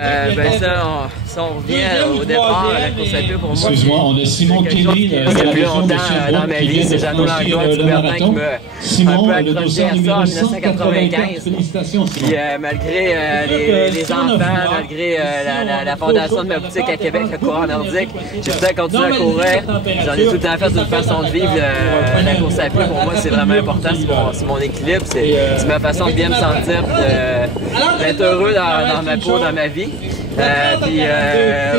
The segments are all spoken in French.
Si on revient au départ à la course à pied, pour moi, excuse-moi, on a Simon Kelly de la plus longtemps dans ma vie, c'est Jeannot Langlois du Bertin qui m'a un peu accroché à ça en 1995. Puis malgré les enfants, malgré la fondation de ma boutique à Québec, le coureur nordique, j'ai tout le temps continué à courir. J'en ai tout le temps fait une façon de vivre la course à pied. Pour moi, c'est vraiment important, c'est mon équilibre, c'est ma façon de bien me sentir, d'être heureux dans ma peau, dans ma vie. Puis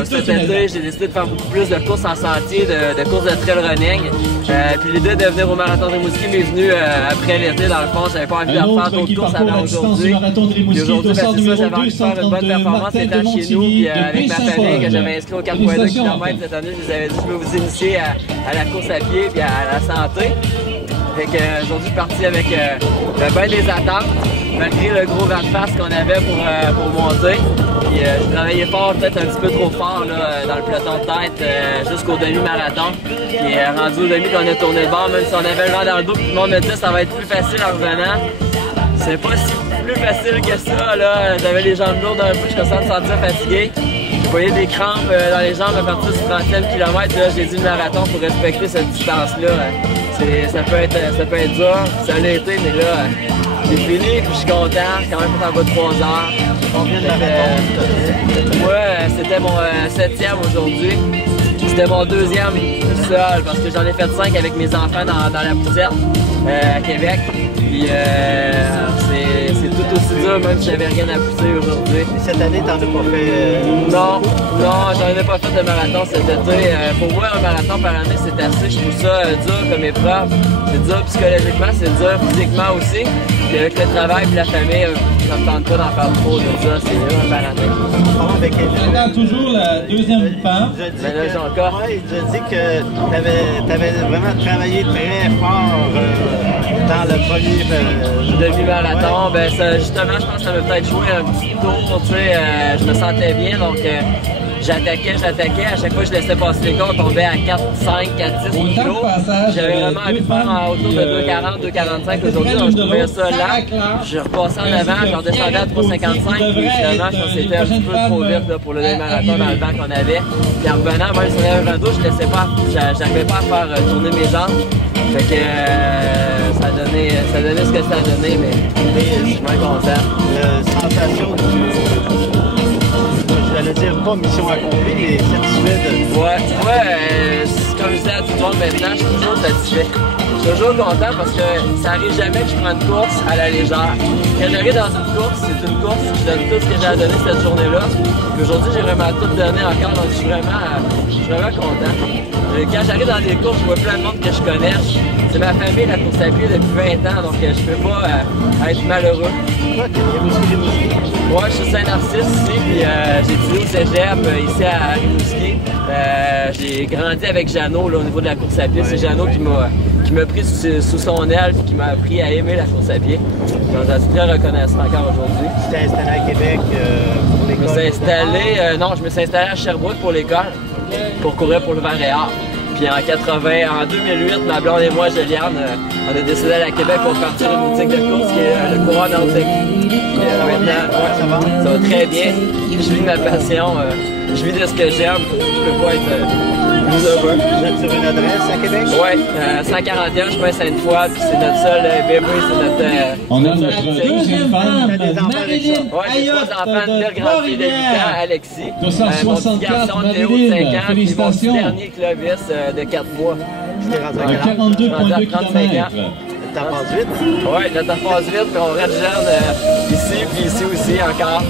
cet été, j'ai décidé de faire beaucoup plus de courses en sentier, de courses de trail running. Puis l'idée de venir au Marathon de Rimouski m'est venue après l'été. Dans le fond, j'avais pas envie de faire d'autres courses avant aujourd'hui. Puis aujourd'hui, c'est ça, j'avais envie de faire une bonne performance étant chez nous. Puis avec ma famille que j'avais inscrit au 4,2 km cette année, je vous avais dit je veux vous initier à la course à pied et à la santé. Fait que aujourd'hui, je suis parti avec bien des attentes, malgré le gros vent de face qu'on avait pour monter. Puis je travaillais fort, peut-être un petit peu trop fort là, dans le peloton de tête jusqu'au demi-marathon. Puis rendu au demi qu'on a tourné le bord, même si on avait le vent dans le dos, puis tout le monde me dit que ça va être plus facile en revenant. C'est pas si plus facile que ça, là. J'avais les jambes lourdes un peu, je commençais à me sentir fatigué. Je voyais des crampes dans les jambes à partir du 30e kilomètre. Là, j'ai dit le marathon pour respecter cette distance-là. Ça peut être dur, ça l'a été, mais là, j'ai fini, puis je suis content. J'ai quand même fait en bas de 3 heures. Combien de marathons? Moi, c'était mon 7e aujourd'hui. C'était mon 2e tout seul, parce que j'en ai fait 5 avec mes enfants dans la poussette à Québec. Puis c'est tout aussi dur, même si j'avais rien à pousser aujourd'hui. Cette année, t'en as pas fait? Non, j'en ai pas fait de marathon cet été. Pour moi, un marathon par année, c'est assez. Je trouve ça dur comme épreuve. C'est dur psychologiquement, c'est dur physiquement aussi. Puis avec le travail et la famille, ça me tente pas d'en faire trop de ça. C'est un par année. J'attends toujours la deuxième part. Mais là, j'ai encore. Oui, je dis que t'avais vraiment travaillé très fort dans le premier demi-marathon. Ben, justement, je pense que ça m'a peut-être joué un petit tour. Tu sais, je me sentais bien, donc j'attaquais. À chaque fois que je laissais passer les gars, on tombait à 4, 5, 4, 10 kilos. J'avais vraiment envie de faire autour de 2,40, 2,45 aujourd'hui, donc je trouvais ça là. Je repassais en avant, je redescendais à 3,55. Puis finalement, je pense que c'était un petit peu trop vite là, pour le demi-marathon dans le vent qu'on avait. Puis en revenant, même si on avait un dos, j'arrivais pas à faire tourner mes jambes. Fait que ça a donné ce que ça a donné, mais je suis bien content. Sensation j'allais dire pas mission accomplie, mais satisfait de... Ouais, comme je disais à tout le monde maintenant, je suis toujours satisfait. Je suis toujours content parce que ça arrive jamais que je prends une course à la légère. Quand j'arrive dans une course, c'est une course, je donne tout ce que j'ai à donner cette journée-là. Aujourd'hui, j'ai vraiment tout donné encore, donc je suis vraiment content. Quand j'arrive dans des courses, je vois plein de monde que je connais. C'est ma famille, la course à pied depuis 20 ans, donc je peux pas être malheureux. Ouais, je suis Saint-Narcisse ici, puis j'ai étudié au cégep ici à Rimouski. J'ai grandi avec Jeannot là, au niveau de la course à pied. C'est Jeannot qui m'a pris sous son aile et qui m'a appris à aimer la course à pied. Donc, j'en suis très reconnaissant encore aujourd'hui. Tu t'es installé à Québec pour l'école? Je me suis installé à Sherbrooke pour l'école, pour courir pour le Vert et Or. Puis en 2008, ma blonde et moi, Juliane, on a décidé d'aller à Québec pour partir une boutique de course qui est le coureur nordique. Maintenant, ça va très bien. Je vis de ma passion, je vis de ce que j'aime. Je peux pas être plus heureux. Vous êtes sur une adresse à Québec? Oui, 141, chemin Sainte-Foy, puis c'est notre seul bébé, c'est notre... On a notre deuxième femme, Marilyn Ayotte de Gloria, de 8 ans, Alexis. 264, Marilyn, félicitations. Mon dernier Clovis de 4 mois. À 42,2 km. Ça passe vite? Oui, le temps passe vite, puis on reste jeune ici, puis ici aussi encore.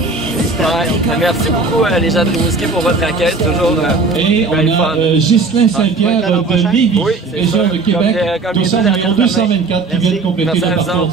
Ouais. Merci beaucoup les gens de Rimouski pour votre accueil, c'est toujours et on a Ghislain Saint-Pierre de Lévis, région de Québec, 224 qui vient de compléter le parcours.